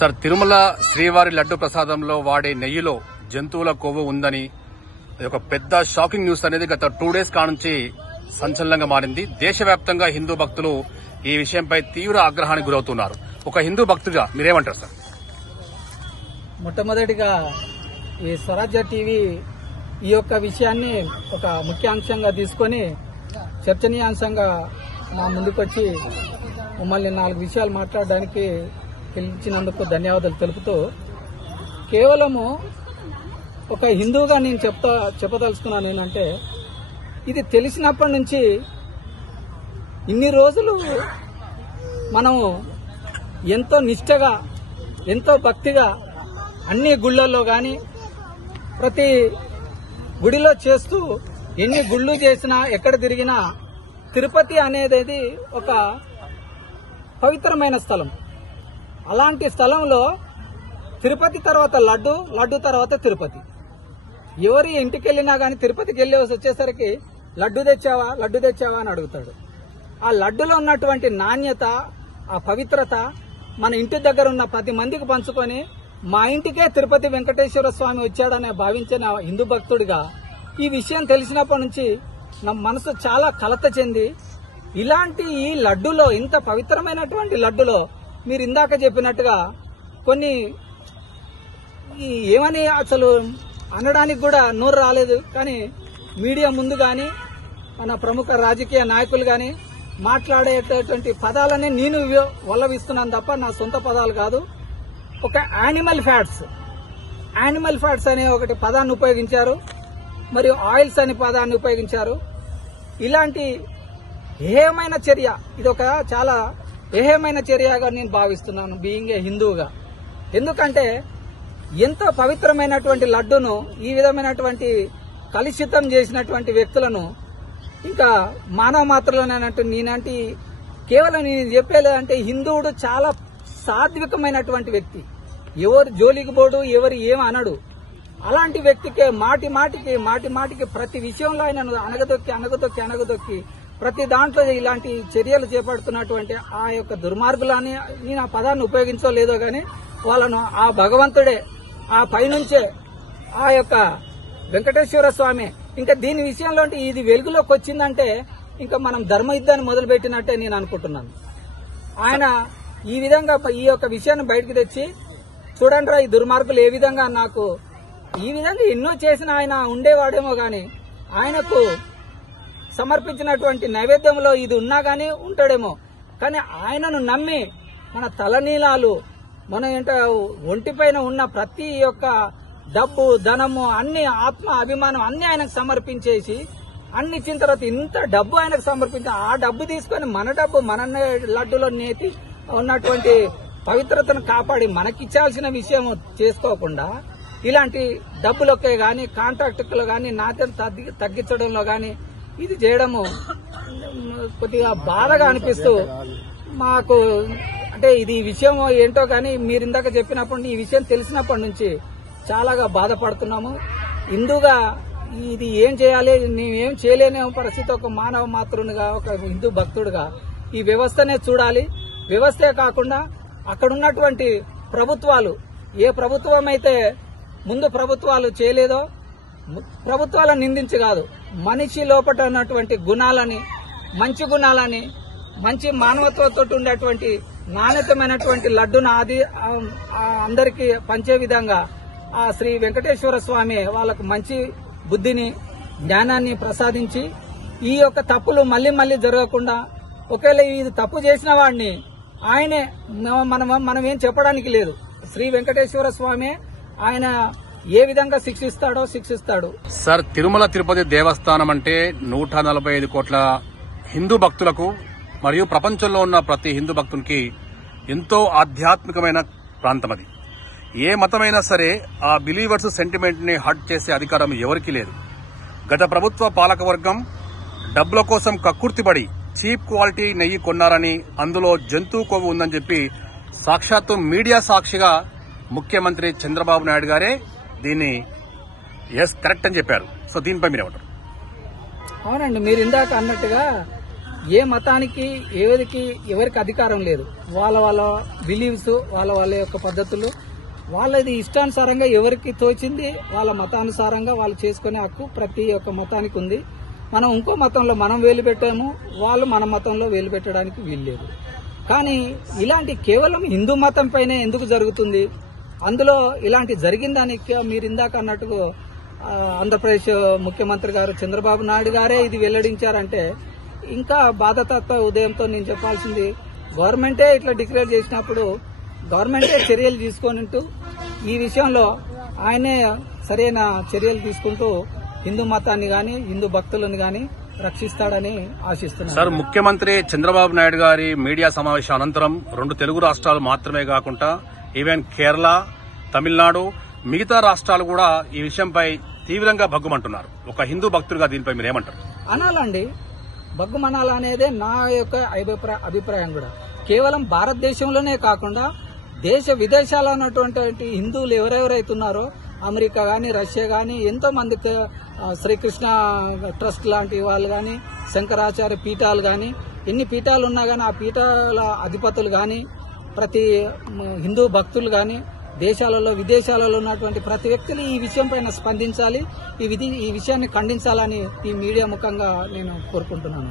Sir, Tirumala శ్రీవారి లడ్డు ప్రసాదంలో వాడే నెయ్యిలో జంతువుల కొవ్వు ఉందని ఒక పెద్ద షాకింగ్ న్యూస్ అనేది గత 2 డేస్ కానుంచి సంచలనంగా మారింది. దేశవ్యాప్తంగా హిందూ భక్తులు ఈ విషయంపై తీవ్ర ఆగ్రహానికి గురవుతున్నారు. ఒక హిందూ భక్తుడిగా మీరేమంటారు సార్? మొట్టమొదటిగా ఈ స్వరాజ్య టీవీ ఈ యొక్క విషయాన్ని ఒక ముఖ్యాంశంగా తీసుకొని చర్చనీయాంశంగా మా ముందుకొచ్చి మమ్మల్ని 4 విషయాలు మాట్లాడడానికి పిలిచినందుకు ధన్యవాదాలు తెలుపుతూ, కేవలము ఒక హిందూగా నేను చెప్పదలుచుకున్నాను ఏంటంటే, ఇది తెలిసినప్పటి నుంచి ఇన్ని రోజులు మనము ఎంతో నిష్ఠగా, ఎంతో భక్తిగా అన్ని గుళ్ళల్లో కానీ ప్రతి గుడిలో చేస్తూ ఎన్ని గుళ్ళు చేసినా ఎక్కడ తిరిగినా తిరుపతి అనేది ఒక పవిత్రమైన స్థలం. అలాంటి స్థలంలో తిరుపతి తర్వాత లడ్డు, లడ్డు తర్వాత తిరుపతి. ఎవరి ఇంటికి వెళ్ళినా కానీ తిరుపతికి వెళ్ళి వచ్చేసరికి లడ్డు తెచ్చావా, లడ్డు తెచ్చావా అని అడుగుతాడు. ఆ లడ్డులో ఉన్నటువంటి నాణ్యత, ఆ పవిత్రత మన ఇంటి దగ్గర ఉన్న 10 మందికి పంచుకొని మా ఇంటికే తిరుపతి వెంకటేశ్వర స్వామి వచ్చాడనే భావించిన హిందూ భక్తుడిగా ఈ విషయం తెలిసినప్పటి నుంచి నా మనసు చాలా కలత చెంది, ఇలాంటి ఈ లడ్డులో, ఇంత పవిత్రమైనటువంటి లడ్డులో మీరు ఇందాక చెప్పినట్టుగా కొన్ని ఏమని అసలు అనడానికి కూడా నోరు రాలేదు. కానీ మీడియా ముందు కానీ మన ప్రముఖ రాజకీయ నాయకులు కానీ మాట్లాడేటటువంటి పదాలనే నేను వల్లవిస్తున్నాను తప్ప నా సొంత పదాలు కాదు. ఒక యానిమల్ ఫ్యాట్స్ అనే ఒకటి పదాన్ని ఉపయోగించారు, మరియు ఆయిల్స్ అనే పదాన్ని ఉపయోగించారు. ఇలాంటి ఏహమైన చర్య, ఇది ఒక చాలా ఏహమైన చర్యగా నేను భావిస్తున్నాను బీయింగ్ ఏ హిందూగా. ఎందుకంటే ఎంతో పవిత్రమైనటువంటి లడ్డును ఈ విధమైనటువంటి కలుషితం చేసినటువంటి వ్యక్తులను ఇంకా మానవ మాత్రలోనేనంటూ నేనంటే కేవలం నేను చెప్పేలేదంటే హిందువుడు చాలా సాత్వికమైనటువంటి వ్యక్తి. ఎవరు జోలికి పోడు, ఎవరు ఏం అనడు. అలాంటి వ్యక్తికి మాటి మాటికి ప్రతి విషయంలో ఆయన అనగదొక్కి ప్రతి దాంట్లో ఇలాంటి చర్యలు చేపడుతున్నటువంటి ఆ యొక్క దుర్మార్గులని, నేను ఆ పదాన్ని ఉపయోగించలేదో గాని వాళ్ళను ఆ భగవంతుడే, ఆ పైనుంచే ఆ యొక్క వెంకటేశ్వర స్వామి ఇంకా దీని విషయంలో ఇది వెలుగులోకి వచ్చిందంటే ఇంకా మనం ధర్మయుద్ధాన్ని మొదలుపెట్టినట్టే నేను అనుకుంటున్నాను. ఆయన ఈ విధంగా ఈ యొక్క విషయాన్ని బయటకు తెచ్చి, చూడండి రా ఈ దుర్మార్గులు ఏ విధంగా నాకు ఈ విధంగా ఎన్నో చేసిన ఆయన ఉండేవాడేమో గాని ఆయనకు సమర్పించినటువంటి నైవేద్యంలో ఇది ఉన్నా గానీ ఉంటాడేమో, కానీ ఆయనను నమ్మి మన తలనీలాలు, మన ఒంటిపైన ఉన్న ప్రతి ఒక్క డబ్బు, ధనము, అన్ని ఆత్మ అభిమానం అన్ని ఆయనకు సమర్పించేసి అన్ని ఇచ్చిన తర్వాత ఇంత డబ్బు ఆయనకు సమర్పించి ఆ డబ్బు తీసుకొని మన డబ్బు మన లడ్డులో నేతి ఉన్నటువంటి పవిత్రతను కాపాడి మనకిచ్చాల్సిన విషయం చేసుకోకుండా ఇలాంటి డబ్బులకే గాని, కాంట్రాక్టులు గాని, నాణ్యత తగ్గించడంలో గాని ఇది చేయడము కొద్దిగా బాధగా అనిపిస్తూ మాకు, అంటే ఇది విషయం ఏంటో గాని మీరు ఇందాక చెప్పినప్పుడు ఈ విషయం తెలిసినప్పటి నుంచి చాలాగా బాధపడుతున్నాము. హిందూగా ఇది ఏం చేయాలి, నేనేం చేయలేని పరిస్థితి, ఒక మానవ మాతృనిగా, ఒక హిందూ భక్తుడిగా ఈ వ్యవస్థనే చూడాలి. వ్యవస్థే కాకుండా అక్కడ ఉన్నటువంటి ప్రభుత్వాలు, ఏ ప్రభుత్వం అయితే ముందు ప్రభుత్వాలు చేయలేదో ప్రభుత్వాలను నిందించి కాదు, మనిషి లోపల ఉన్నటువంటి గుణాలని, మంచి గుణాలని, మంచి మానవత్వంతో ఉండేటువంటి నాణ్యతమైనటువంటి లడ్డును అందరికీ పంచే విధంగా ఆ శ్రీ వెంకటేశ్వర స్వామి వాళ్ళకు మంచి బుద్ధిని, జ్ఞానాన్ని ప్రసాదించి ఈ యొక్క తప్పులు మళ్లీ జరగకుండా, ఒకవేళ ఇది తప్పు చేసిన వాడిని ఆయనే మనం ఏం చెప్పడానికి లేదు. శ్రీ వెంకటేశ్వర స్వామి ఆయన ఏ విధంగా శిక్షిస్తాడు. సార్, తిరుమల తిరుపతి దేవస్థానం అంటే 145 కోట్ల హిందూ భక్తులకు మరియు ప్రపంచంలో ఉన్న ప్రతి హిందూ భక్తునికి ఎంతో ఆధ్యాత్మికమైన ప్రాంతం. అది ఏ మతమైనా సరే ఆ బిలీవర్స్ సెంటిమెంట్ ని హర్ట్ చేసే అధికారం ఎవరికీ లేదు. గత ప్రభుత్వ పాలకవర్గం డబ్బుల కోసం కక్కుర్తిపడి చీప్ క్వాలిటీ నెయ్యి కొన్నారని, అందులో జంతువు కొవ్వు ఉందని చెప్పి సాక్షాత్తు మీడియా సాక్షిగా ముఖ్యమంత్రి చంద్రబాబు నాయుడు గారే దీన్ని కరెక్ట్ అని చెప్పారు. సో దీనిపై మీరేమంటారు? అవునండి, మీరు ఇందాక అన్నట్టుగా ఏ మతానికి ఎవరికి అధికారం లేదు. వాళ్ళ వాళ్ళ బిలీవ్స్, వాళ్ళ యొక్క పద్ధతులు, వాళ్ళది ఇష్టానుసారంగా ఎవరికి తోచింది వాళ్ళ మతానుసారంగా వాళ్ళు చేసుకునే హక్కు ప్రతి ఒక్క మతానికి ఉంది. మనం ఇంకో మతంలో మనం వేలు పెట్టాము, వాళ్ళు మన మతంలో వేలు పెట్టడానికి వీల్లేదు. కానీ ఇలాంటి కేవలం హిందూ మతం పైనే ఎందుకు జరుగుతుంది? అందులో ఇలాంటి జరిగిన దానికి మీరు ఇందాక అన్నట్టుగా ఆంధ్రప్రదేశ్ ముఖ్యమంత్రి గారు చంద్రబాబు నాయుడు గారే ఇది వెల్లడించారంటే ఇంకా బాధతత్వ ఉదయంతో నేను చెప్పాల్సింది, గవర్నమెంటే ఇట్లా డిక్లేర్ చేసినప్పుడు గవర్నమెంటే చర్యలు తీసుకుంటూ ఈ విషయంలో ఆయనే సరైన చర్యలు తీసుకుంటూ హిందూ మతాన్ని గాని హిందూ భక్తులను గాని రక్షిస్తాడని ఆశిస్తున్నారు. సార్, ముఖ్యమంత్రి చంద్రబాబు నాయుడు గారి మీడియా సమావేశం అనంతరం 2 తెలుగు రాష్ట్రాలు మాత్రమే కాకుండా ఈవెన్ కేరళ, తమిళనాడు, మిగతా రాష్ట్రాలు కూడా ఈ విషయంపై తీవ్రంగా భగ్గుమంటున్నారు. ఒక హిందూ భక్తుడిగా దీనిపై మీరు ఏమంటారు? అనాలండి, భగ్గుమనాలనేదే నా యొక్క అభిప్రాయం కూడా. కేవలం భారతదేశంలోనే కాకుండా దేశ విదేశాల్లో ఉన్నటువంటి హిందువులు ఎవరెవరైతున్నారో అమెరికా గాని, రష్యా గాని, ఎంతో మంది శ్రీకృష్ణ ట్రస్ట్ లాంటి వాళ్ళు గాని, శంకరాచార్య పీఠాలు గాని, ఎన్ని పీఠాలు ఉన్నా గాని ఆ పీఠాల అధిపతులు గాని, ప్రతి హిందూ భక్తులు గాని, దేశాలలో విదేశాలలో ఉన్నటువంటి ప్రతి వ్యక్తులు ఈ విషయం పైన స్పందించాలి, ఈ విషయాన్ని ఖండించాలని ఈ మీడియా ముఖంగా నేను కోరుకుంటున్నాను.